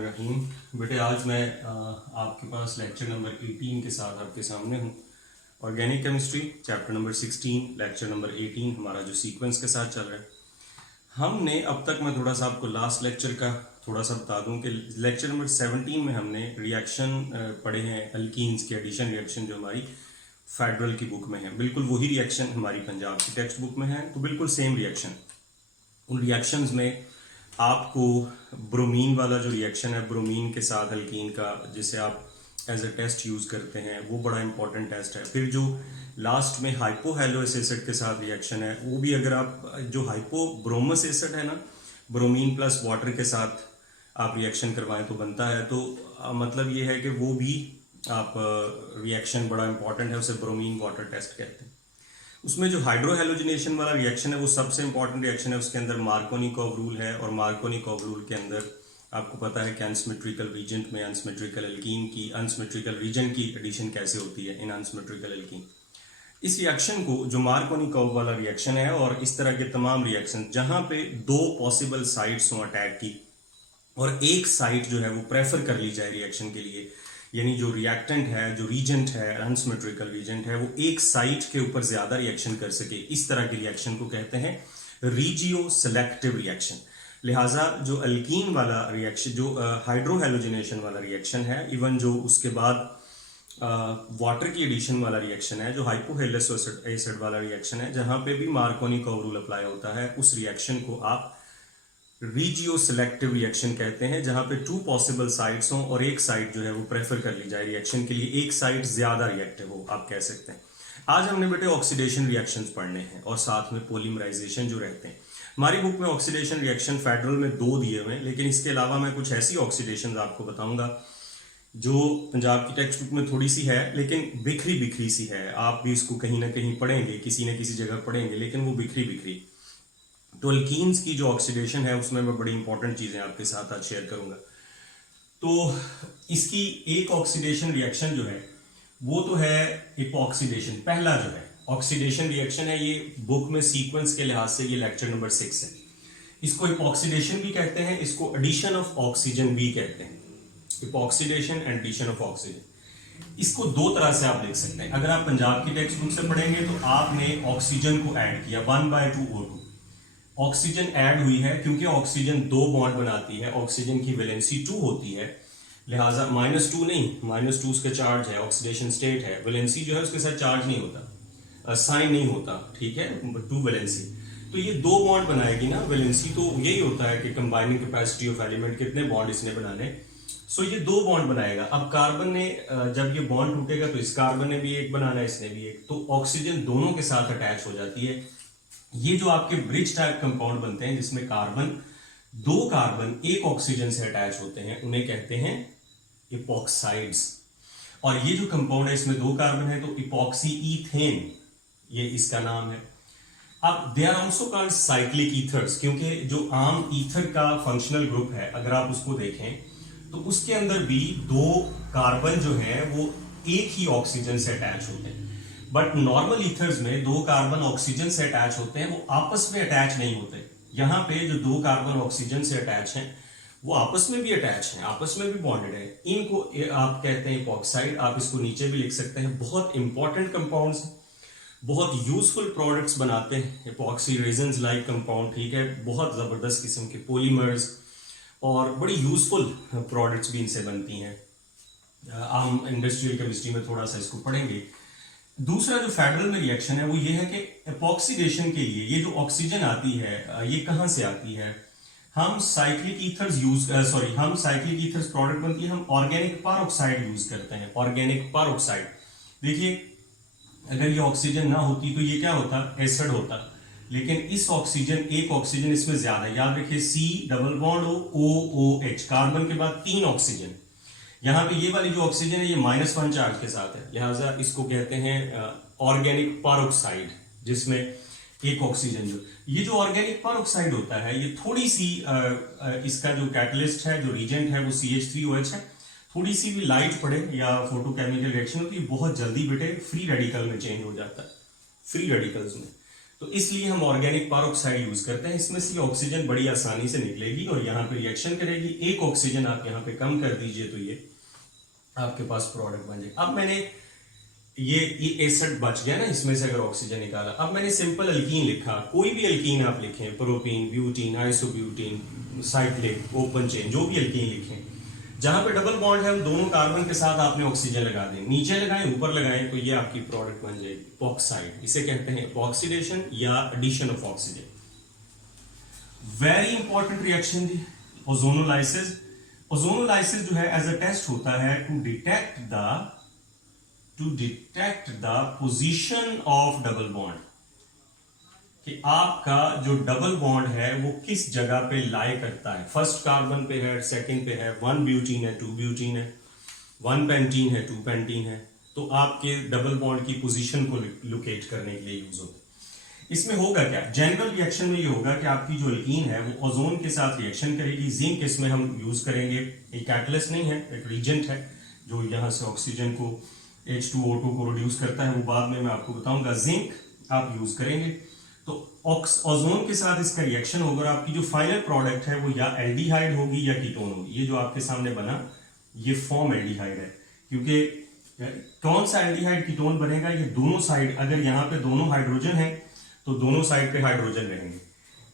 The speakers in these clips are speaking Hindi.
रहीम। बेटे आज मैं आपके पास लेक्चर नंबर 18 के साथ आपके सामने हूँ। Organic chemistry chapter number 16 lecture number 18 हमारा जो सीक्वेंस के साथ चल रहा है। हमने अब तक, मैं थोड़ा सा आपको लास्ट लेक्चर का थोड़ा सा बता दूं कि लेक्चर नंबर 17 में हमने रिएक्शन पढ़े हैं, अल्कीन्स के एडिशन रिएक्शन जो हमारी फेडरल की बुक में है। बिल्कुल वही रिएक्शन हमारी पंजाब की टेक्स्ट बुक में है, तो बिल्कुल सेम रिएक्शन। उन रिएक्शंस में आपको ब्रोमीन वाला जो रिएक्शन है, ब्रोमीन के साथ अल्कीन का, जिसे आप एज अ टेस्ट यूज़ करते हैं, वो बड़ा इंपॉर्टेंट टेस्ट है। फिर जो लास्ट में हाइपोहेलोस एसिड के साथ रिएक्शन है, वो भी अगर आप जो हाइपोब्रोमस एसिड है ना, ब्रोमीन प्लस वाटर के साथ आप रिएक्शन करवाएं तो बनता है। तो मतलब ये है कि वो भी आप रिएक्शन बड़ा इंपॉर्टेंट है, उसे ब्रोमीन वाटर टेस्ट कहते हैं। उसमें जो हाइड्रोहेलोजिनेशन वाला रिएक्शन है वो सबसे इंपॉर्टेंट रिएक्शन है। उसके अंदर मार्कोनिकोव रूल है, और मार्कोनिकोव रूल के अंदर आपको पता है कि अनसिमेट्रिकल रीजेंट में अनसिमेट्रिकल एल्कीन की अनसिमेट्रिकल रीजन की एडिशन कैसे होती है इन अनसिमेट्रिकल एल्कीन। इस रिएक्शन को जो मार्कोनिकोव वाला रिएक्शन है, और इस तरह के तमाम रिएक्शन जहां पे दो पॉसिबल साइट्स हों अटैक की, और एक साइट जो है वो प्रेफर कर ली जाए रिएक्शन के लिए, यानी जो रिएक्टेंट है, जो रीजेंट है, अनसिमेट्रिकल रीजेंट है, वो एक साइट के ऊपर ज्यादा रिएक्शन कर सके, इस तरह के रिएक्शन को कहते हैं रीजियो सेलेक्टिव रिएक्शन। लिहाजा जो अल्कीन वाला रिएक्शन, जो हाइड्रोहेलोजिनेशन वाला रिएक्शन है, इवन जो उसके बाद वाटर की एडिशन वाला रिएक्शन है, जो हाइपोहेलोस एसिड वाला रिएक्शन है, जहां पे भी मार्कोनिकोव रूल अप्लाई होता है, उस रिएक्शन को आप रीजियो सिलेक्टिव रिएक्शन कहते हैं, जहां पे टू पॉसिबल साइट्स हों और एक साइट जो है वो प्रेफर कर ली जाए रिएक्शन के लिए, एक साइट ज्यादा रिएक्टिव हो, आप कह सकते हैं। आज हमने बेटे ऑक्सीडेशन रिएक्शंस पढ़ने हैं और साथ में पॉलीमराइजेशन जो रहते हैं। हमारी बुक में ऑक्सीडेशन रिएक्शन फेडरल में 2 दिए हुए हैं, लेकिन इसके अलावा मैं कुछ ऐसी ऑक्सीडेशन आपको बताऊंगा जो पंजाब की टेक्स्ट बुक में थोड़ी सी है, लेकिन बिखरी बिखरी सी है। आप भी इसको कहीं ना कहीं पढ़ेंगे, किसी न किसी जगह पढ़ेंगे, लेकिन वो बिखरी बिखरी। तो अल्कीन्स की जो ऑक्सीडेशन है उसमें मैं बड़ी इंपॉर्टेंट चीजें आपके साथ आज शेयर करूंगा। तो इसकी एक ऑक्सीडेशन रिएक्शन जो है वो तो है इपॉक्सीडेशन। पहला जो है ऑक्सीडेशन रिएक्शन है, ये बुक में सीक्वेंस के लिहाज से ये लेक्चर नंबर 6 है। इसको इपॉक्सीडेशन भी कहते हैं, इसको एडिशन ऑफ ऑक्सीजन भी कहते हैं। Epoxidation and addition of oxygen, इसको 2 तरह से आप लिख सकते हैं। अगर आप पंजाब की टेक्स्ट बुक से पढ़ेंगे तो आपने ऑक्सीजन को ऐड किया 1/2O2, ऑक्सीजन ऐड हुई है, क्योंकि ऑक्सीजन 2 बॉन्ड बनाती है, ऑक्सीजन की वैलेंसी 2 होती है, लिहाजा -2 नहीं, -2 उसका चार्ज है, ऑक्सीडेशन स्टेट है, वैलेंसी जो है उसके साथ चार्ज नहीं होता, साइन नहीं होता, ठीक है, 2 वैलेंसी। तो ये 2 बॉन्ड बनाएगी ना, वैलेंसी तो यही होता है कि कंबाइनिंग कैपेसिटी ऑफ एलिमेंट, कितने बॉन्ड इसने बनाने। सो ये 2 बॉन्ड बनाएगा। अब कार्बन ने जब ये बॉन्ड टूटेगा तो इस कार्बन ने भी एक बनाना है, इसने भी एक, तो ऑक्सीजन दोनों के साथ अटैच हो जाती है। ये जो आपके ब्रिज टाइप कंपाउंड बनते हैं जिसमें दो कार्बन एक ऑक्सीजन से अटैच होते हैं, उन्हें कहते हैं इपॉक्साइड्स। और ये जो कंपाउंड है इसमें 2 कार्बन है, तो इपॉक्सी ईथेन ये इसका नाम है। अब they are also called cyclic ethers, क्योंकि जो आम ईथर का फंक्शनल ग्रुप है अगर आप उसको देखें तो उसके अंदर भी 2 कार्बन जो है वो एक ही ऑक्सीजन से अटैच होते हैं। बट नॉर्मल ईथर्स में 2 कार्बन ऑक्सीजन से अटैच होते हैं, वो आपस में अटैच नहीं होते। यहां पे जो 2 कार्बन ऑक्सीजन से अटैच हैं वो आपस में भी अटैच हैं, आपस में भी बॉन्डेड है। इनको आप कहते हैं इपॉक्साइड। आप इसको नीचे भी लिख सकते हैं। बहुत इंपॉर्टेंट कंपाउंड्स, बहुत यूजफुल प्रोडक्ट्स बनाते हैं इपॉक्सी रेजन्स लाइक कंपाउंड, ठीक है, बहुत जबरदस्त किस्म के पॉलीमर्स और बड़ी यूजफुल प्रोडक्ट्स भी इनसे बनती हैं। हम इंडस्ट्रियल केमिस्ट्री में थोड़ा सा इसको पढ़ेंगे। दूसरा जो फेडरल में रिएक्शन है वो ये है कि एपॉक्सीडेशन के लिए ये जो ऑक्सीजन आती है ये कहां से आती है। हम साइक्लिक ईथर्स प्रोडक्ट बनती है, हम ऑर्गेनिक पेरोक्साइड यूज करते हैं। ऑर्गेनिक पेरोक्साइड, देखिए अगर ये ऑक्सीजन ना होती तो ये क्या होता, एसिड होता, लेकिन इस ऑक्सीजन, एक ऑक्सीजन इसमें ज्यादा, याद रखिए C+O OH, कार्बन के बाद 3 ऑक्सीजन। यहां पे ये वाली जो ऑक्सीजन है ये -1 चार्ज के साथ है, लिहाजा इसको कहते हैं ऑर्गेनिक पेरोक्साइड, जिसमें एक ऑक्सीजन। जो ये जो ऑर्गेनिक पेरोक्साइड होता है ये थोड़ी सी इसका जो कैटलिस्ट है, जो रीजेंट है वो CH3OH है, थोड़ी सी भी लाइट पड़े या फोटोकेमिकल रिएक्शन होती है, बहुत जल्दी बेटे फ्री रेडिकल में चेंज हो जाता है, फ्री रेडिकल्स में। तो इसलिए हम ऑर्गेनिक पेरोक्साइड यूज करते हैं। इसमें से ऑक्सीजन बड़ी आसानी से निकलेगी और यहाँ पे रिएक्शन करेगी। एक ऑक्सीजन आप यहाँ पे कम कर दीजिए तो ये आपके पास प्रोडक्ट बन जाए। अब मैंने ये एसिड बच गया ना इसमें से, अगर ऑक्सीजन निकाला। अब मैंने सिंपल अल्कीन लिखा, कोई भी अल्कीन आप लिखें, propene, butene, isobutene, cyclic, open chain, जो भी अल्कीन लिखें, जहां पे डबल बॉन्ड है उन दोनों कार्बन के साथ आपने ऑक्सीजन लगा दें, नीचे लगाएं ऊपर लगाएं, तो ये आपकी प्रोडक्ट बन जाएगी एपॉक्साइड। इसे कहते हैं एपॉक्सीडेशन या addition of oxygen. Very important reaction the ozonolysis. Ozonolysis जो है एज अ टेस्ट होता है to detect the position of double bond, कि आपका जो डबल बॉन्ड है वो किस जगह पे लाई करता है। फर्स्ट कार्बन पे है, सेकंड पे है, 1 ब्यूटीन है, 2 ब्यूटीन है, 1 पेंटीन है, 2 पेंटीन है, तो आपके डबल बॉन्ड की पोजीशन को लोकेट करने के लिए यूज होता है। इसमें होगा क्या, जनरल रिएक्शन में ये होगा कि आपकी जो अल्कीन है वो ओजोन के साथ रिएक्शन करेगी। जिंक इसमें हम यूज करेंगे, एक कैटलिस्ट नहीं है, एक रीजेंट है जो यहाँ से ऑक्सीजन को H2O2 को रिड्यूस करता है, वो बाद में मैं आपको बताऊंगा। जिंक आप यूज करेंगे तो ओजोन के साथ इसका रिएक्शन होगा और आपकी जो फाइनल प्रोडक्ट है वो या एल्डिहाइड होगी या कीटोन होगी। ये जो आपके सामने बना ये फॉर्म एल्डिहाइड है, क्योंकि कौन सा एल्डिहाइड कीटोन बनेगा, ये दोनों साइड, अगर यहाँ पे दोनों हाइड्रोजन है तो दोनों साइड पे हाइड्रोजन रहेंगे।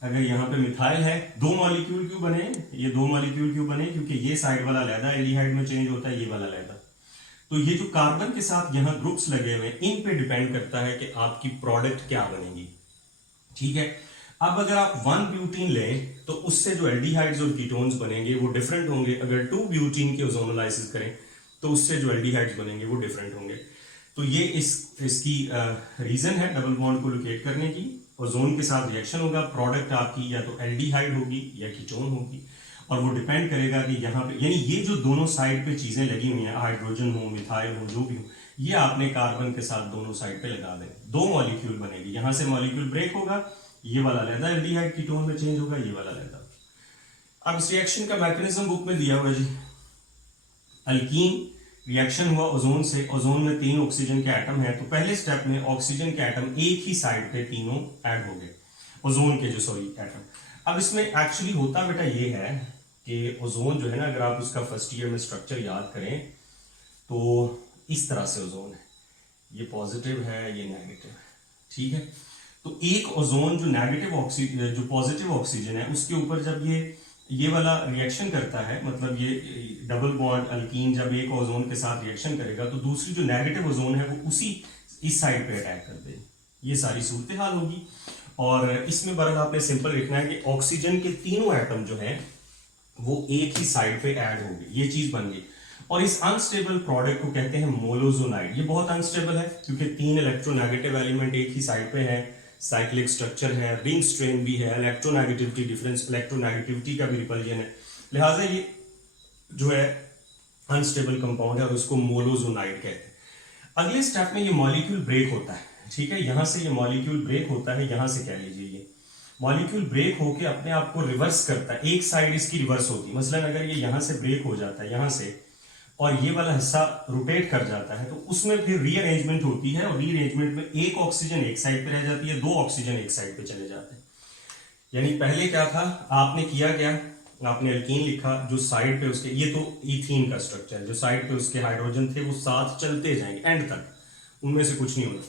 अगर यहाँ पे मिथाइल है, 2 मॉलिक्यूल क्यों बने, ये 2 मॉलिक्यूल क्यों बने, क्योंकि ये साइड वाला अलग एल्डिहाइड में चेंज होता है, ये वाला अलग। तो ये जो कार्बन के साथ यहाँ ग्रुप्स लगे हुए हैं, इन पे डिपेंड करता है कि आपकी प्रोडक्ट क्या बनेगी। ठीक है, अब अगर आप 1 ब्यूटीन लें तो उससे जो एल्डिहाइड्स और कीटोन्स बनेंगे वो डिफरेंट होंगे। अगर 2 ब्यूटीन के ओजोनोलाइसिस करें तो उससे जो एल्डिहाइड्स बनेंगे वो डिफरेंट होंगे। तो ये इसकी रीजन है डबल बॉन्ड को लोकेट करने की। ओजोन के साथ रिएक्शन होगा, प्रोडक्ट आपकी या तो एल्डिहाइड होगी या कीटोन होगी, और वो डिपेंड करेगा कि यहाँ पे, यानी ये जो दोनों साइड पे चीजें लगी हुई हैं, हाइड्रोजन हो, मिथाइल हो, जो भी हो, ये आपने कार्बन के साथ दोनों साइड पे लगा दें। 2 मॉलिक्यूल बनेगी, यहां से मॉलिक्यूल ब्रेक होगा, ये वाला अलग एल्डिहाइड कीटोन में चेंज होगा, ये वाला अलग। अब इस रिएक्शन का मैकेनिज्म बुक में दिया हुआ है जी। अल्कीन रिएक्शन हुआ ओजोन से, ओजोन में 3 ऑक्सीजन के एटम है, तो पहले स्टेप में ऑक्सीजन के एटम एक ही साइड पे तीनों ऐड हो गए, ओजोन के जो एटम। अब इसमें एक्चुअली होता बेटा ये है कि ओजोन जो है ना, अगर आप उसका फर्स्ट ईयर में स्ट्रक्चर याद करें तो इस तरह से ओजोन है, ये पॉजिटिव है, ये नेगेटिव है। ठीक है, तो एक ओजोन जो नेगेटिव ऑक्सीजन, जो पॉजिटिव ऑक्सीजन है, उसके ऊपर जब ये वाला रिएक्शन करता है, मतलब ये डबल बॉन्ड अल्कीन जब एक ओजोन के साथ रिएक्शन करेगा तो दूसरी जो नेगेटिव ओजोन है वो उसी इस साइड पे अटैक कर देगी। ये सारी सूरत हाल होगी। और इसमें बरल आपने सिंपल लिखना है कि ऑक्सीजन के तीनों एटम जो है वो एक ही साइड पे ऐड हो गए, ये चीज बन गई। और इस अनस्टेबल प्रोडक्ट को कहते हैं मोलोजोनाइड। ये बहुत अनस्टेबल है क्योंकि 3 इलेक्ट्रोनेगेटिव एलिमेंट एक ही साइड पे है, साइक्लिक स्ट्रक्चर है, रिंग स्ट्रेन भी है, इलेक्ट्रोनेगेटिविटी डिफरेंस, इलेक्ट्रोनेगेटिविटी का भी रिपल्जन है, लिहाजा ये जो है अनस्टेबल कंपाउंड है और उसको मोलोजोनाइड कहते हैं। अगले स्टेप में ये मॉलिक्यूल ब्रेक होता है। ठीक है, यहां से ये मॉलिक्यूल ब्रेक होता है, यहां से कह लीजिए ये मॉलिक्यूल ब्रेक होके अपने आप को रिवर्स करता है, एक साइड इसकी रिवर्स होती है। मसलन अगर ये यहां से ब्रेक हो जाता है यहां से, और ये वाला हिस्सा रोटेट कर जाता है, तो उसमें फिर रीअरेंजमेंट होती है, और रीअरेंजमेंट में एक ऑक्सीजन एक साइड पे रह जाती है, 2 ऑक्सीजन एक साइड पे चले जाते हैं। यानी पहले क्या था, आपने किया क्या, आपने अल्कीन लिखा, जो साइड पे उसके, ये तो इथीन का स्ट्रक्चर है, जो साइड पे उसके हाइड्रोजन थे वो साथ चलते जाएंगे एंड तक, उनमें से कुछ नहीं होना।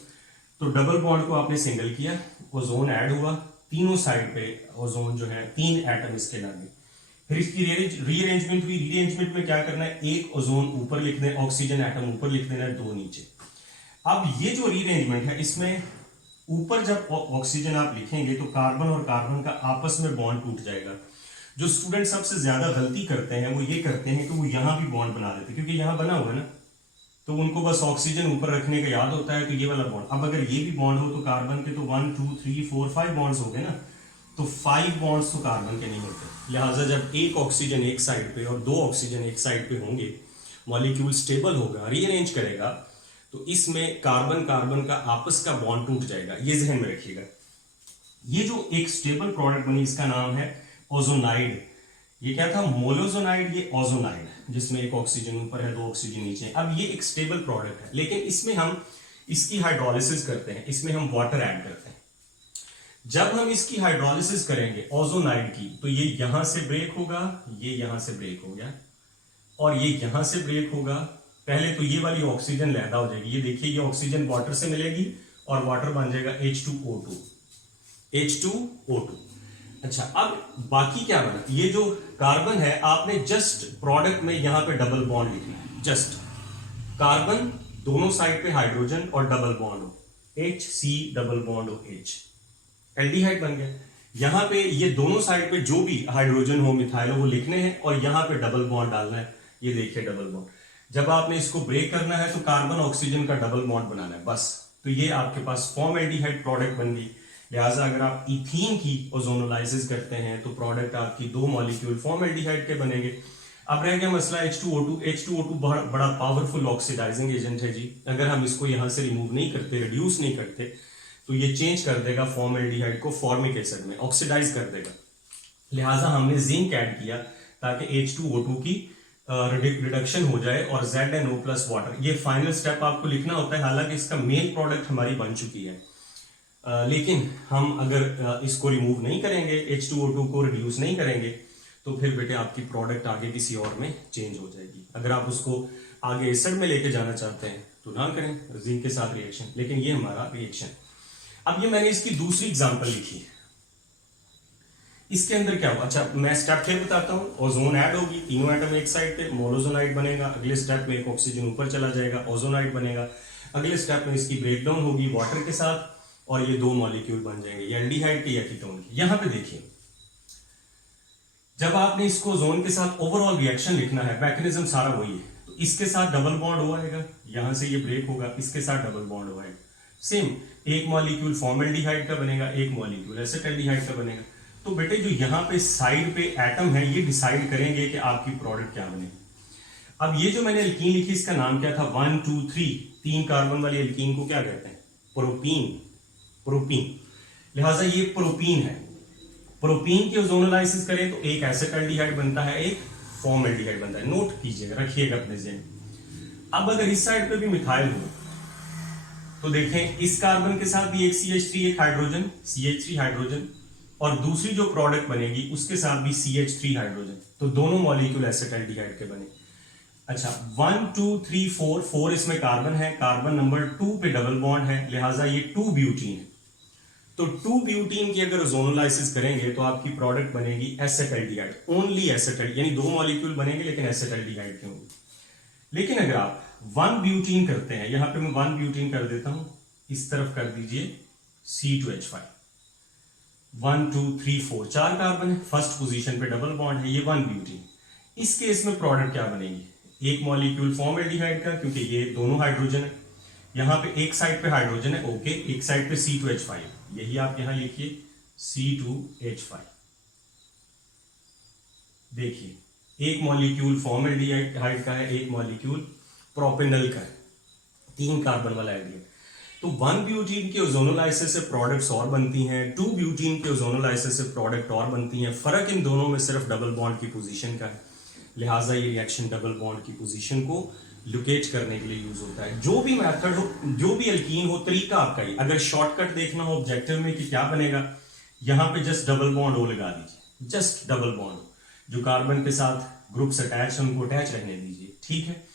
तो डबल बॉन्ड को आपने सिंगल किया, ओजोन ऐड हुआ, तीनों साइड पे ओजोन जो है 3 एटम इसके लगे, फिर इसकी रीअरेंजमेंट हुई। रीअरेंजमेंट में क्या करना है, एक ओजोन ऊपर लिख दें, ऑक्सीजन एटम ऊपर लिख देना है, 2 नीचे। अब ये जो रीअरेंजमेंट है, इसमें ऊपर जब ऑक्सीजन आप लिखेंगे तो कार्बन और कार्बन का आपस में बॉन्ड टूट जाएगा। जो स्टूडेंट सबसे ज्यादा गलती करते हैं वो ये करते हैं कि वो यहां भी बॉन्ड बना देते हैं, क्योंकि यहां बना हुआ है ना, तो उनको बस ऑक्सीजन ऊपर रखने का याद होता है, तो ये वाला बॉन्ड। अब अगर ये भी बॉन्ड हो तो कार्बन के तो 1 2 3 4 5 बॉन्ड्स हो गए ना, तो 5 बॉन्ड्स तो कार्बन के नहीं होते। लिहाजा जब एक ऑक्सीजन एक साइड पे और 2 ऑक्सीजन एक साइड पे होंगे, मॉलिक्यूल स्टेबल होगा, रीअरेंज करेगा, तो इसमें कार्बन कार्बन का आपस का बॉन्ड टूट जाएगा। ये जहन में रखिएगा। ये जो एक स्टेबल प्रोडक्ट बनी इसका नाम है ओजोनाइड। ये क्या था, मोलोजोनाइड, ये ओजोनाइड, जिसमें एक ऑक्सीजन ऊपर है, 2 ऑक्सीजन नीचे है। अब ये एक स्टेबल प्रोडक्ट है, लेकिन इसमें हम इसकी हाइड्रोलिसिस करते हैं, इसमें हम वाटर ऐड करते हैं। जब हम इसकी हाइड्रोलिसिस करेंगे ओजोनाइड की, तो ये यहां से ब्रेक होगा, ये यहां से ब्रेक हो गया, और ये यहां से ब्रेक होगा। पहले तो ये वाली ऑक्सीजन लैदा हो जाएगी, ये देखिए ये ऑक्सीजन वाटर से मिलेगी और वाटर बन जाएगा H2O2, H2O2। अच्छा, अब बाकी क्या बना, ये जो कार्बन है आपने जस्ट प्रोडक्ट में यहां पे डबल बॉन्ड लिखना है, जस्ट कार्बन दोनों साइड पे हाइड्रोजन और डबल बॉन्ड हो, HC डबल बॉन्ड हो H, एल्डिहाइड बन गया। यहां पे ये दोनों साइड पे जो भी हाइड्रोजन हो मिथाइल हो वो लिखने हैं और यहां पे डबल बॉन्ड डालना है, ये देखिए डबल बॉन्ड। जब आपने इसको ब्रेक करना है तो कार्बन ऑक्सीजन का डबल बॉन्ड बनाना है बस, तो ये आपके पास फॉर्मल्डिहाइड प्रोडक्ट बन गई। लिहाजा अगर आप इथीन की ओजोनोलाइसिस करते हैं तो प्रोडक्ट आपकी दो मॉलिक्यूल फॉर्मल्डिहाइड के बनेंगे। अब रह गया मसला H2O2। H2O2 बड़ा पावरफुल ऑक्सीडाइजिंग एजेंट है जी, अगर हम इसको यहां से रिमूव नहीं करते, रिड्यूस नहीं करते, तो ये चेंज कर देगा फॉर्मल्डिहाइड को फॉर्मिक एसिड में, ऑक्सीडाइज कर देगा। लिहाजा हमने जिंक ऐड किया ताकि H2O2 की रिडक्शन हो जाए और ZnO प्लस वाटर, ये फाइनल स्टेप आपको लिखना होता है। हालांकि इसका मेन प्रोडक्ट हमारी बन चुकी है, लेकिन हम अगर इसको रिमूव नहीं करेंगे, H2O2 को रिड्यूस नहीं करेंगे, तो फिर बेटे आपकी प्रोडक्ट आगे किसी और में चेंज हो जाएगी। अगर आप उसको आगे एसिड में लेके जाना चाहते हैं तो ना करें जिंक के साथ रिएक्शन, लेकिन ये हमारा रिएक्शन। अब ये मैंने इसकी दूसरी एग्जांपल लिखी है, इसके अंदर क्या हुआ। अच्छा, मैं स्टेप फिर बताता हूँ। ओजोन ऐड होगी, तीनों एटम एक साइड पे, मोनोजोनाइड बनेगा। अगले स्टेप में एक ऑक्सीजन ऊपर चला जाएगा, ओजोनाइड बनेगा। अगले स्टेप में इसकी ब्रेकडाउन होगी वाटर के साथ और ये दो मॉलिक्यूल बन जाएंगे, या एल्डिहाइड के या कीटोन के। यहां पे देखिए, जब आपने इसको ओजोन के साथ ओवरऑल रिएक्शन लिखना है, मैकेनिज्म सारा वही है। तो इसके साथ डबल बॉन्ड हुआ है, यहां से ये ब्रेक होगा, इसके साथ डबल बॉन्ड हुआ है, सेम एक मॉलिक्यूल फॉर्मल्डिहाइड का बनेगा, एक मॉलिक्यूल एसिटाल्डिहाइड का बनेगा। तो बेटे जो यहाँ पे साइड पे एटम है ये डिसाइड करेंगे कि आपकी प्रोडक्ट क्या बनेगी। अब ये जो मैंने एल्कीन लिखी इसका नाम क्या था, 1 2 3, 3 कार्बन वाली एल्कीन को क्या कहते हैं, प्रोपीन, प्रोपीन। लिहाजा ये प्रोपीन है। प्रोपीन की ओजोनोलाइसिस करें तो एक एसिटाल्डिहाइड बनता है, एक फॉर्मल्डिहाइड बनता है। नोट कीजिएगा, रखिएगा अपने ज़हन। अब अगर इस साइड पे भी मिथाइल हो तो देखें, इस कार्बन के साथ भी एक CH3, एक हाइड्रोजन, CH3 हाइड्रोजन, और दूसरी जो प्रोडक्ट बनेगी उसके साथ भी CH3 हाइड्रोजन, तो दोनों मॉलिक्यूल एसिटाल्डिहाइड के बने। अच्छा, 1 2 3 4, 4 इसमें कार्बन है, कार्बन नंबर 2 पे डबल बॉन्ड है, लिहाजा ये 2 ब्यूटीन है। तो 2 ब्यूटीन की अगर ओजोनोलाइसिस करेंगे तो आपकी प्रोडक्ट बनेगी एसिटाल्डिहाइड, ओनली एसिटाल्डिहाइड, यानी दो मॉलिक्यूल बनेंगे लेकिन एसिटाल्डिहाइड के होंगे। लेकिन अगर आप 1 ब्यूटीन करते हैं, यहां पे मैं 1 ब्यूटीन कर देता हूं, इस तरफ कर दीजिए C2H5, 1 2 3 4, 4 कार्बन है, फर्स्ट पोजीशन पे डबल बॉन्ड है, ये 1 ब्यूटीन। इस केस में प्रोडक्ट क्या बनेगी, एक मॉलिक्यूल फॉर्मल्डिहाइड का, क्योंकि ये दोनों हाइड्रोजन है, यहां पे एक साइड पे हाइड्रोजन है, ओके, एक साइड पे C2H5, यही आप यहां लिखिए C2H5। देखिए, एक मॉलिक्यूल फॉर्मल्डिहाइड का है, एक मॉलिक्यूल प्रोपेनल का है, 3 कार्बन वाला एल्डिहाइड। तो 1 ब्यूटीन के ओजोनोलाइसिस से प्रोडक्ट्स और बनती हैं, 2 ब्यूटीन के ओजोनोलाइसिस से प्रोडक्ट और बनती हैं। फर्क इन दोनों में सिर्फ डबल बॉन्ड की पोजीशन का है, लिहाजा ये रिएक्शन डबल बॉन्ड की पोजीशन को लोकेट करने के लिए यूज होता है। जो भी मेथड हो, जो भी एल्कीन हो, तरीका आपका ही। अगर शॉर्टकट देखना हो ऑब्जेक्टिव में कि क्या बनेगा, यहां पे जस्ट डबल बॉन्ड ओ लगा दीजिए, जस्ट डबल बॉन्ड। जो कार्बन के साथ ग्रुप्स अटैच हैं उनको अटैच रहने दीजिए, ठीक है।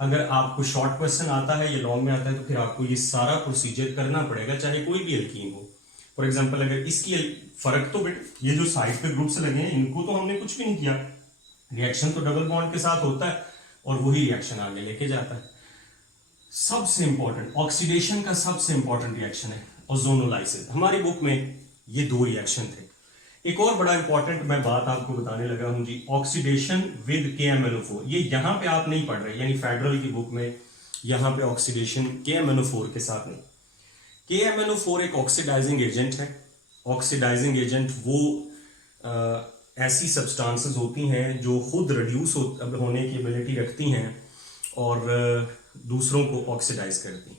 अगर आपको शॉर्ट क्वेश्चन आता है या लॉन्ग में आता है तो फिर आपको ये सारा प्रोसीजर करना पड़ेगा, चाहे कोई भी एल्कीन हो। फॉर एग्जांपल, अगर इसकी फर्क तो बेटे ये जो साइड पे ग्रुप्स लगे हैं इनको तो हमने कुछ भी नहीं किया, रिएक्शन तो डबल बॉन्ड के साथ होता है और वही रिएक्शन आगे लेके जाता है। सबसे इंपॉर्टेंट, ऑक्सीडेशन का सबसे इंपॉर्टेंट रिएक्शन है ओजोनोलाइसिस। हमारी बुक में ये 2 रिएक्शन थे। एक और बड़ा इंपॉर्टेंट मैं बात आपको बताने लगा हूं जी, ऑक्सीडेशन विद KMnO4। ये यहां पे आप नहीं पढ़ रहे, यानी फेडरल की बुक में यहां पे ऑक्सीडेशन KMnO4 के साथ नहीं। KMnO4 एक ऑक्सीडाइजिंग एजेंट है। ऑक्सीडाइजिंग एजेंट वो ऐसी सब्सटेंसेस होती हैं जो खुद रिड्यूस होने की एबिलिटी रखती हैं और दूसरों को ऑक्सीडाइज करती हैं।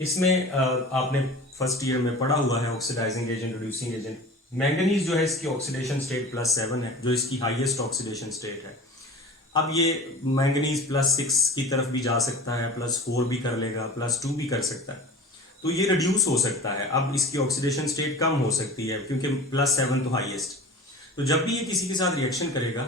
इसमें आपने फर्स्ट ईयर में पढ़ा हुआ है oxidising agent, reducing agent. Manganese जो है इसकी ऑक्सीडेशन स्टेट +7 है, जो इसकी हाईएस्ट ऑक्सीडेशन स्टेट है। अब ये मैंगनीज +6 की तरफ भी जा सकता है, +4 भी कर लेगा, +2 भी कर सकता है। तो ये रिड्यूस हो सकता है। अब इसकी ऑक्सीडेशन स्टेट कम हो सकती है क्योंकि +7 तो हाईएस्ट। तो जब भी ये किसी के साथ रिएक्शन करेगा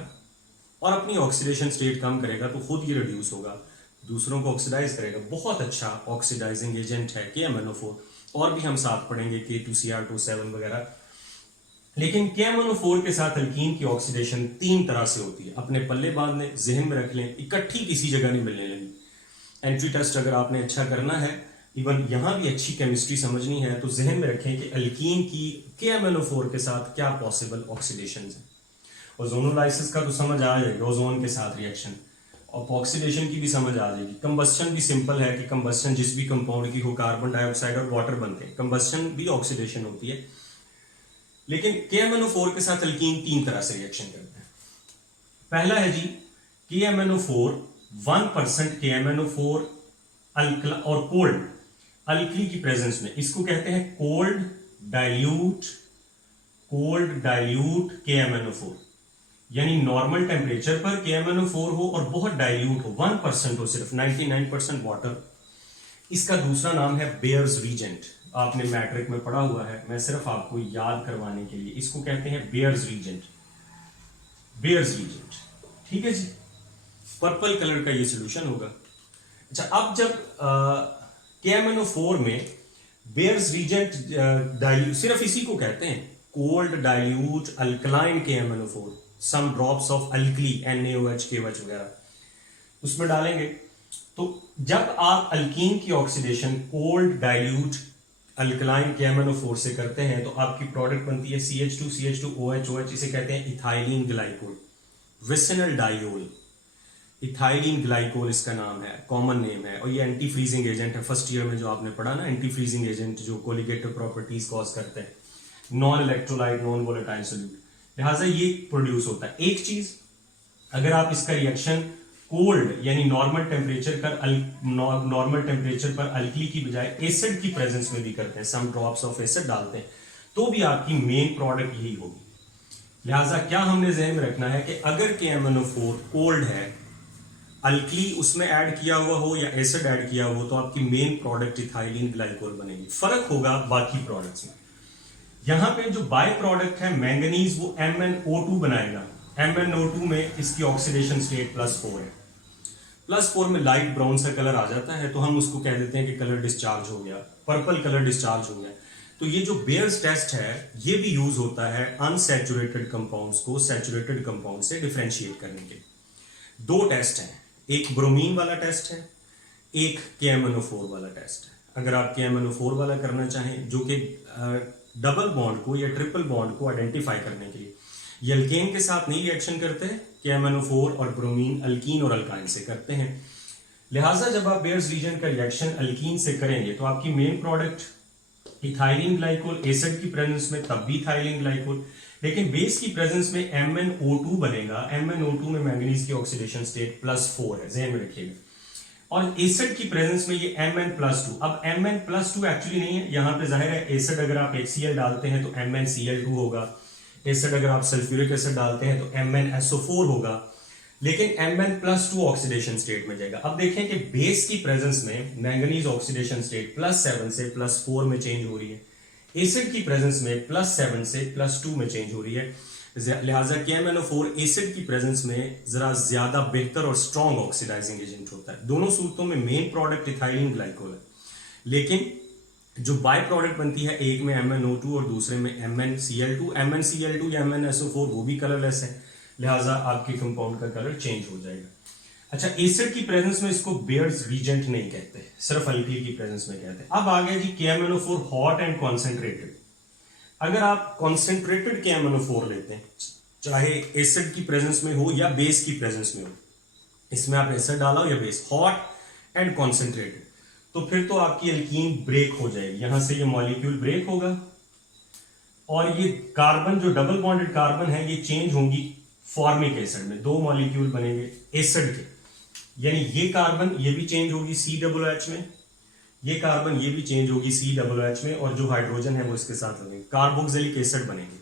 और अपनी ऑक्सीडेशन स्टेट कम करेगा तो खुद ये रिड्यूस होगा, दूसरों को ऑक्सीडाइज करेगा। बहुत अच्छा ऑक्सीडाइजिंग एजेंट है KMnO4। और भी हम साथ पढ़ेंगे K2Cr2 वगैरह। लेकिन KMnO4 के साथ अल्कीन की ऑक्सीडेशन 3 तरह से होती है। अपने पल्ले बांध लें, जहन में रख लें, इकट्ठी किसी जगह नहीं मिलने लगी। एंट्री टेस्ट अगर आपने अच्छा करना है, इवन यहां भी अच्छी केमिस्ट्री समझनी है, तो जहन में रखें कि अल्कीन की KMnO4 के साथ क्या पॉसिबल ऑक्सीडेशन है। ओजोनोलाइसिस का तो समझ आ जाएगा, ओजोन के साथ रिएक्शन, और ऑक्सीडेशन की भी समझ आ जाएगी। कंबस्शन भी सिंपल है कि कंबस्शन जिस भी कंपाउंड की हो, कार्बन डाइऑक्साइड और वाटर बनते हैं, कंबस्शन भी ऑक्सीडेशन होती है। लेकिन KMnO4 के साथ अल्कीन 3 तरह से रिएक्शन करते हैं। पहला है जी KMnO4 1% KMnO4 अल्कला और कोल्ड अल्कली की प्रेजेंस में, इसको कहते हैं कोल्ड डाइल्यूट KMnO4। यानी नॉर्मल टेम्परेचर पर KMnO4 हो और बहुत डाइल्यूट हो, 1% हो, सिर्फ 99% वाटर। इसका दूसरा नाम है बेयर्स रीजेंट। आपने मैट्रिक में पढ़ा हुआ है, मैं सिर्फ आपको याद करवाने के लिए, इसको कहते हैं बेयर्स रीजेंट। ठीक है जी, पर्पल कलर का ये सोल्यूशन होगा। अच्छा, अब जब KMnO4 में बेयर्स रीजेंट डाइल्यूट, सिर्फ इसी को कहते हैं cold dilute alkaline KMnO4, some drops of alkali NaOH KOH वगैरह उसमें डालेंगे। तो जब आप अल्कीन की oxidation cold dilute alkaline KMnO4 से करते हैं तो आपकी प्रोडक्ट बनती है CH2OH। इसे कहते हैं ethylene glycol, vicinal diol. Ethylene glycol इसका नाम है, कॉमन नेम है, और ये एंटी फ्रीजिंग एजेंट है। फर्स्ट ईयर में जो आपने पढ़ा ना, एंटी फ्रीजिंग एजेंट जो कोलिगेटिव प्रॉपर्टीज कॉज करते हैं, non electrolyte non volatile solute, लिहाजा ये प्रोड्यूस होता है। एक चीज, अगर आप इसका रिएक्शन कोल्ड यानी नॉर्मल टेम्परेचर पर अल्कली की बजाय एसिड की प्रेजेंस में भी करते हैं, सम ड्रॉप्स ऑफ एसिड डालते हैं, तो भी आपकी मेन प्रोडक्ट यही होगी। लिहाजा क्या हमने ज़हन में रखना है कि अगर KMnO4 कोल्ड है, अल्कली उसमें ऐड किया हुआ हो या एसिड ऐड किया हो, तो आपकी मेन प्रोडक्ट इथाइलिन ग्लाइकोल बनेगी। फर्क होगा बाकी प्रोडक्ट्स में। यहां पे जो बाय प्रोडक्ट है मैंगनीज, वो MnO2 बनाएगा। MnO2 में इसकी ऑक्सीडेशन स्टेट +4 है। +4 में लाइट ब्राउन सा कलर आ जाता है, तो हम उसको कह देते हैं कि कलर डिस्चार्ज हो गया, पर्पल कलर डिस्चार्ज हो गया। तो ये जो बेयर्स टेस्ट है, ये भी यूज होता है अनसैचुरेटेड कंपाउंड्स को सैचुरेटेड कंपाउंड से डिफरेंशिएट करने के। 2 टेस्ट हैं, एक ब्रोमीन वाला टेस्ट है, एक KMnO4 वाला टेस्ट है। अगर आप KMnO4 वाला करना चाहें, जो कि डबल बॉन्ड को या ट्रिपल बॉन्ड को आइडेंटिफाई करने के लिए, ये अल्केन के साथ नहीं रिएक्शन करते हैं, KMnO4 और ब्रोमीन अल्कीन और अल्काइन से करते हैं। लिहाजा जब आप बेयर्स रीजन का रिएक्शन अल्कीन से करेंगे तो आपकी main product ethylene glycol, acid की प्रेजेंस में तब भी इथाइलिन ग्लाइकोल, लेकिन बेस की प्रेजेंस में MnO2 बनेगा। MnO2 में मैंगनीज की ऑक्सीडेशन स्टेट +4 है, ध्यान में रखिएगा। और एसिड की प्रेजेंस में ये Mn+2। अब Mn+2 एक्चुअली नहीं है, यहां पे जाहिर है एसिड अगर आप HCl डालते हैं तो MnCl2 होगा, एसिड अगर आप सल्फ्यूरिक एसिड डालते हैं तो MnSO4 होगा, लेकिन Mn+2 ऑक्सीडेशन स्टेट में जाएगा। अब देखें कि बेस की प्रेजेंस में मैंगनीज ऑक्सीडेशन स्टेट +7 से +4 में चेंज हो रही है, एसिड की प्रेजेंस में +7 से +2 में चेंज हो रही है। लिहाजा KMnO4 एसिड की प्रेजेंस में जरा ज्यादा बेहतर और स्ट्रॉन्ग ऑक्सीडाइजिंग एजेंट होता है। दोनों सूरतों में मेन प्रोडक्ट इथाइलिन ग्लाइकोल है, लेकिन जो बाय प्रोडक्ट बनती है, एक में MnO2 और दूसरे में MnCl2। MnCl2 या MnSO4 वो भी कलरलेस है, लिहाजा आपके कंपाउंड का कलर चेंज हो जाएगा। अच्छा, एसिड की प्रेजेंस में इसको बेयर्स रीजेंट नहीं कहते, सिर्फ अल्कील की प्रेजेंस में कहते हैं। अब आ गया जी KMnO4 हॉट एंड कॉन्सेंट्रेटेड। अगर आप कॉन्सेंट्रेटेड KMnO4 लेते हैं, चाहे एसिड की प्रेजेंस में हो या बेस की प्रेजेंस में हो, इसमें आप एसिड डाला हो या बेस, हॉट एंड कॉन्सेंट्रेटेड, तो फिर तो आपकी अल्कीन ब्रेक हो जाएगी। यहां से ये मॉलिक्यूल ब्रेक होगा और ये कार्बन, जो डबल बॉन्डेड कार्बन है, ये चेंज होंगी फॉर्मिक एसिड में। 2 मॉलिक्यूल बनेंगे एसिड के, यानी ये कार्बन ये भी चेंज होगी COOH में, ये कार्बन ये भी चेंज होगी COOH में, और जो हाइड्रोजन है वो इसके साथ लगेंगे, कार्बोक्सिलिक एसिड बनेंगे।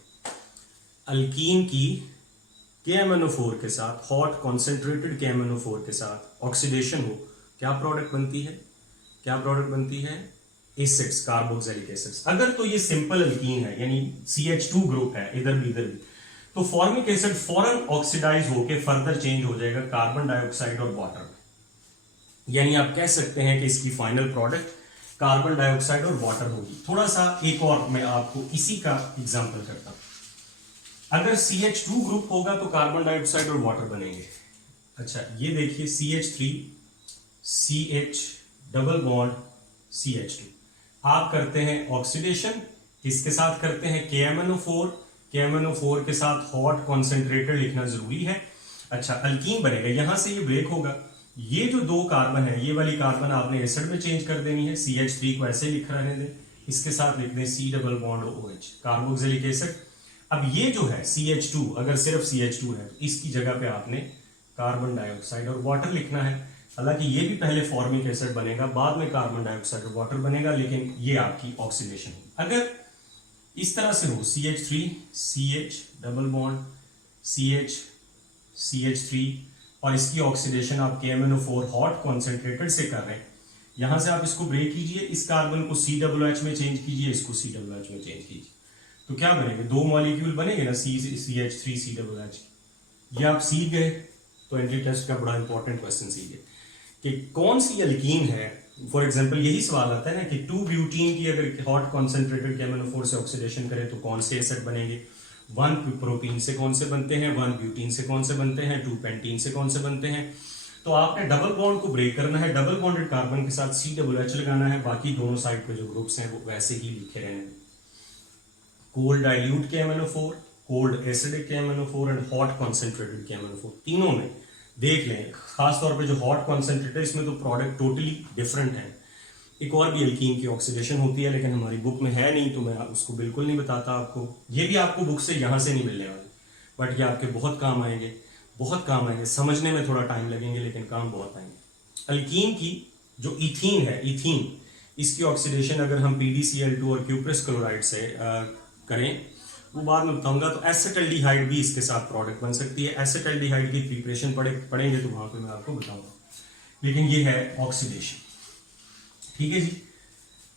अल्कीन की KMnO4 के साथ, हॉट कॉन्सेंट्रेटेड KMnO4 के साथ ऑक्सीडेशन हो, क्या प्रोडक्ट बनती है? क्या प्रोडक्ट बनती है? Acids, carboxylic acids. अगर तो ये सिंपल अल्कीन है यानी CH2 ग्रुप है इधर भी तो फॉर्मिक एसिड फौरन ऑक्सीडाइज होकर फर्दर चेंज हो जाएगा कार्बन डाइऑक्साइड और वाटर में। यानी आप कह सकते हैं कि इसकी फाइनल प्रोडक्ट कार्बन डाइऑक्साइड और वाटर होगी। थोड़ा सा एक और मैं आपको इसी का एग्जांपल करता हूं। अगर CH2 ग्रुप होगा तो कार्बन डाइऑक्साइड और वाटर बनेंगे। अच्छा ये देखिए CH3 CH double bond CH2, आप करते हैं ऑक्सीडेशन, किसके साथ करते हैं KMnO4, KMnO4 के साथ हॉट कॉन्सेंट्रेटेड लिखना जरूरी है। अच्छा अल्कीन बनेगा, यहां से ये ब्रेक होगा, ये जो दो कार्बन है ये वाली कार्बन आपने एसिड में चेंज कर देनी है। CH3 को ऐसे लिख रहने दें, इसके साथ लिख दें C double bond OH carboxylic acid. अब ये जो है CH2, अगर सिर्फ CH2 है तो इसकी जगह पे आपने कार्बन डाइऑक्साइड और वाटर लिखना है। हालांकि ये भी पहले फॉर्मिक एसिड बनेगा, बाद में कार्बन डाइऑक्साइड और वाटर बनेगा, लेकिन ये आपकी ऑक्सीडेशन है। अगर इस तरह से हो CH3 CH double bond CH CH3 और इसकी ऑक्सीडेशन आप KMnO4 हॉट कॉन्सेंट्रेटेड से कर रहे हैं, यहां से आप इसको ब्रेक कीजिए, इस कार्बन को COOH में चेंज कीजिए, इसको COOH में चेंज कीजिए, तो क्या बनेंगे, दो मॉलिक्यूल बनेंगे ना CH3 COOH। ये आप सीख गए। तो एंट्री टेस्ट का बड़ा इंपॉर्टेंट क्वेश्चन सीखे कि कौन सी अल्कीन है। फॉर एग्जांपल यही सवाल आता है ना कि 2 ब्यूटीन की अगर हॉट कॉन्सेंट्रेटेड KMnO4 से ऑक्सीडेशन करें तो कौन से एसिड बनेंगे। 1 प्रोपीन से कौन से बनते हैं, 1 ब्यूटीन से कौन से बनते हैं, 2 पेंटीन से कौन से बनते हैं। तो आपने डबल बॉन्ड को ब्रेक करना है, डबल बॉन्डेड कार्बन के साथ COOH लगाना है, बाकी दोनों साइड पे जो ग्रुप्स हैं वो वैसे ही लिखे रहने। Cold dilute KMnO4, cold acidic KMnO4 and hot concentrated KMnO4, तीनों में देख लें, खासतौर पे जो हॉट कॉन्सेंट्रेटेड इसमें तो प्रोडक्ट टोटली डिफरेंट है। एक और भी अल्कीन की ऑक्सीडेशन होती है लेकिन हमारी बुक में है नहीं, तो मैं उसको बिल्कुल नहीं बताता आपको। ये भी आपको बुक से यहाँ से नहीं मिलने वाली, बट ये आपके बहुत काम आएंगे, बहुत काम आएंगे। समझने में थोड़ा टाइम लगेंगे लेकिन काम बहुत आएंगे। अल्कीन की जो इथीन है, इथीन, इसकी ऑक्सीडेशन अगर हम PDCl2 और क्यूप्रस क्लोराइड से करें, वो बाद में बताऊंगा। तो एसिटल्डिहाइड भी इसके साथ प्रोडक्ट बन सकती है। एसिटल्डिहाइड की प्रिपरेशन पढ़ेंगे तो वहां पे मैं आपको बताऊंगा, लेकिन ये है ऑक्सीडेशन। ठीक है जी।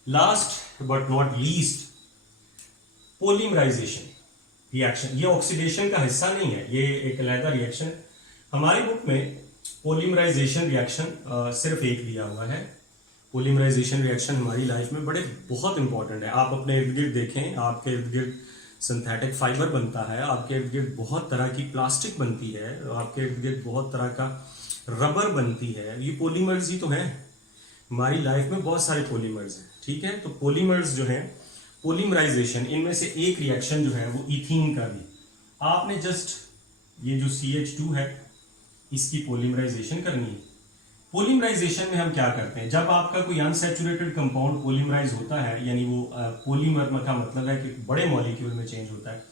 Last but not least, polymerisation reaction. ये ऑक्सीडेशन का हिस्सा नहीं है, ये एक अलग रिएक्शन। हमारी बुक में पोलीमराइजेशन रिएक्शन सिर्फ एक दिया हुआ है। पोलीमराइजेशन रिएक्शन हमारी लाइफ में बहुत इंपॉर्टेंट है। आप अपने इर्द गिर्द देखें, आपके इर्द गिर्द सिंथेटिक फाइबर बनता है, आपके इर्द गिर्द बहुत तरह की प्लास्टिक बनती है, आपके इर्द गिर्द बहुत तरह का रबर बनती है। ये पॉलीमर्स ही तो हैं। हमारी लाइफ में बहुत सारे पॉलीमर्स हैं। ठीक है, तो पॉलीमर्स जो हैं, पॉलीमराइजेशन, इनमें से एक रिएक्शन जो है वो इथीन का भी। आपने जस्ट ये जो CH2 है इसकी पॉलीमराइजेशन करनी है। पॉलीमराइजेशन में हम क्या करते हैं, जब आपका कोई अनसैचुरेटेड कंपाउंड पॉलीमराइज होता है, यानी वो पॉलीमर का मतलब है कि बड़े मॉलिक्यूल में चेंज होता है,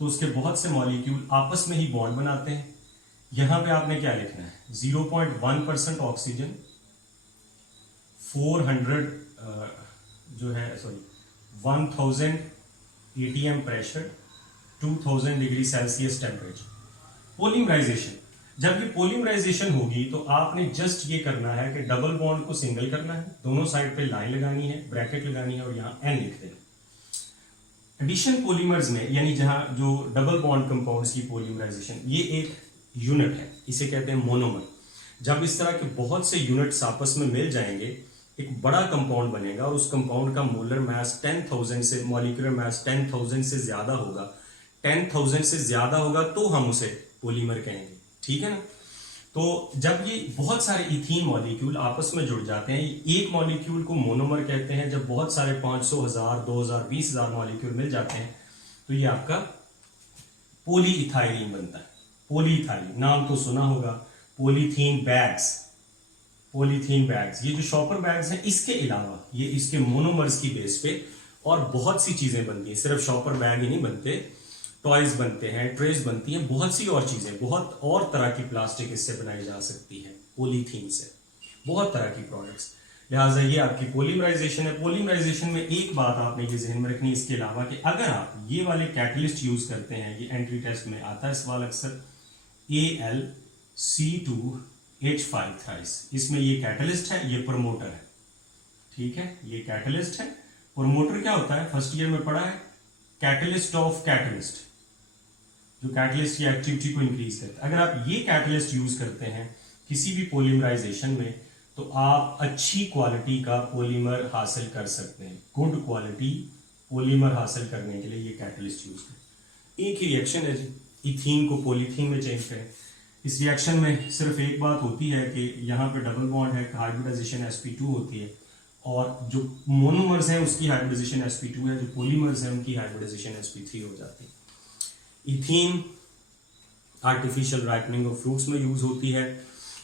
तो उसके बहुत से मॉलिक्यूल आपस में ही बॉन्ड बनाते हैं। यहां पे आपने क्या लिखना है, 0.1% ऑक्सीजन, 400 जो है 1000 atm pressure, 2000 degree Celsius temperature. Polymerisation, जब ये पॉलीमराइजेशन होगी तो आपने जस्ट ये करना है कि डबल बॉन्ड को सिंगल करना है, दोनों साइड पे लाइन लगानी है, ब्रैकेट लगानी है और यहां N लिख देना। एडिशन पॉलीमर्स में, यानी जहां जो डबल बॉन्ड कंपाउंड्स की पॉलीमराइजेशन, ये एक यूनिट है, इसे कहते हैं मोनोमर। जब इस तरह के बहुत से यूनिट्स आपस में मिल जाएंगे, एक बड़ा कंपाउंड बनेगा और उस कंपाउंड का मोलर मास 10,000 से, मॉलिक्यूलर मास 10,000 से ज्यादा होगा। 10,000 से ज्यादा होगा तो हम उसे पॉलीमर कहेंगे। ठीक है ना। तो जब ये बहुत सारे इथीन मॉलिक्यूल आपस में जुड़ जाते हैं, एक मॉलिक्यूल को मोनोमर कहते हैं। जब बहुत सारे 500, 1000, 2000, 20,000 मॉलिक्यूल मिल जाते हैं तो ये आपका पॉलीइथाइलिन बनता है। पॉलीइथाइलिन नाम तो सुना होगा। पॉलीथीन बैग्स, पॉलीथीन बैग्स, ये जो शॉपर बैग्स हैं, इसके अलावा ये इसके मोनोमर्स की बेस पे और बहुत सी चीजें बनती हैं। सिर्फ शॉपर बैग ही नहीं बनते, टॉयज बनते हैं, ट्रेस बनती हैं, बहुत सी और चीजें, बहुत और तरह की प्लास्टिक इससे बनाई जा सकती है पॉलीथीन से, बहुत तरह की प्रोडक्ट्स। लिहाजा ये आपकी पॉलीमराइजेशन है। पॉलीमराइजेशन में एक बात आपने ये जहन में रखनी, इसके अलावा कि अगर आप ये वाले कैटलिस्ट यूज करते हैं, ये एंट्री टेस्ट में आता है सवाल अक्सर, AlC2H5 थ्राइस, इसमें ये कैटलिस्ट है, ये प्रमोटर है। ठीक है, ये कैटलिस्ट है। प्रोमोटर क्या होता है, फर्स्ट ईयर में पढ़ा है, कैटलिस्ट ऑफ कैटलिस्ट, जो कैटलिस्ट की एक्टिविटी को इंक्रीज करता है। अगर आप ये कैटलिस्ट यूज करते हैं किसी भी पॉलीमराइजेशन में, तो आप अच्छी क्वालिटी का पॉलीमर हासिल कर सकते हैं। गुड क्वालिटी पॉलीमर हासिल करने के लिए ये कैटलिस्ट यूज करें। एक ही रिएक्शन है, इथीन को पॉलीथीन में चेंज करें। इस रिएक्शन में सिर्फ एक बात होती है कि यहाँ पे डबल बॉन्ड है, हाइब्रिडाइजेशन sp2 होती है, और जो मोनोमर्स हैं उसकी हाइब्रिडाइजेशन sp2 है, जो पॉलीमर्स हैं उनकी हाइब्रिडाइजेशन sp3 हो जाती है। Ethene artificial ripening of fruits में यूज होती है।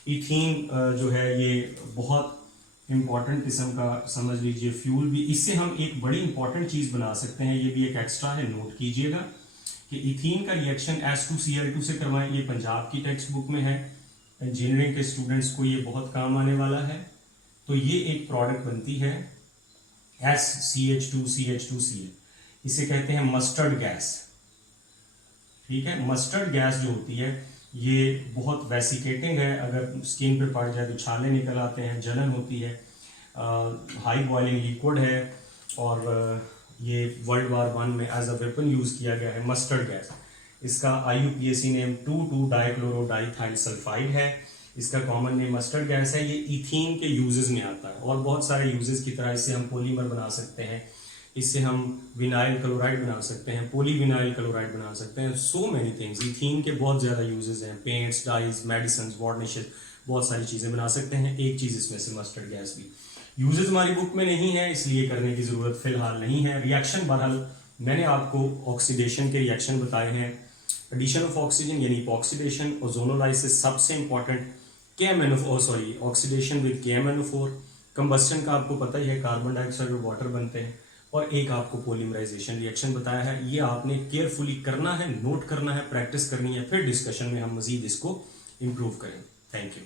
इथीन जो है ये बहुत इंपॉर्टेंट किस्म का समझ लीजिए फ्यूल भी, इससे हम एक बड़ी इंपॉर्टेंट चीज बना सकते हैं। ये भी एक एक्स्ट्रा है, नोट कीजिएगा कि इथीन का रिएक्शन S2Cl2 से करवाएं। ये पंजाब की टेक्स्ट बुक में है, इंजीनियरिंग के स्टूडेंट्स को ये बहुत काम आने वाला है। तो ये एक प्रोडक्ट बनती है SCH2CH2Cl, इसे कहते हैं मस्टर्ड गैस। ठीक है, मस्टर्ड गैस जो होती है ये बहुत वेसिकेटिंग है, अगर स्किन पे पड़ जाए तो छाले निकल आते हैं, जलन होती है, हाई बॉइलिंग लिक्विड है, और ये वर्ल्ड वार 1 में एज अ वेपन यूज किया गया है मस्टर्ड गैस। इसका IUPAC नेम 2,2-डाइक्लोरोडाइथाइल सल्फाइड है। इसका कॉमन नेम मस्टर्ड गैस है। ये इथीन के यूजेस में आता है, और बहुत सारे यूजेस की तरह इससे हम पॉलीमर बना सकते हैं, इससे हम विनाइल क्लोराइड बना सकते हैं, पॉलीविनाइल क्लोराइड बना सकते हैं, सो मेनी थिंग्स। इथीन के बहुत ज़्यादा यूजेस हैं, पेंट्स, डाइज, मेडिसिन, वार्निशेस, बहुत सारी चीज़ें बना सकते हैं। एक चीज़ इसमें से मस्टर्ड गैस भी। यूजेस हमारी बुक में नहीं है, इसलिए करने की ज़रूरत फिलहाल नहीं है। रिएक्शन बहरहाल मैंने आपको ऑक्सीडेशन के रिएक्शन बताए हैं। एडिशन ऑफ ऑक्सीजन यानी इपॉक्सीडेशन, ओजोनोलाइसिस सबसे important, oxidation with KMnO4, combustion का आपको पता ही है, कार्बन डाइऑक्साइड और वाटर बनते हैं, और एक आपको पॉलीमराइजेशन रिएक्शन बताया है। ये आपने केयरफुली करना है, नोट करना है, प्रैक्टिस करनी है, फिर डिस्कशन में हम मजीद इसको इम्प्रूव करेंगे। Thank you.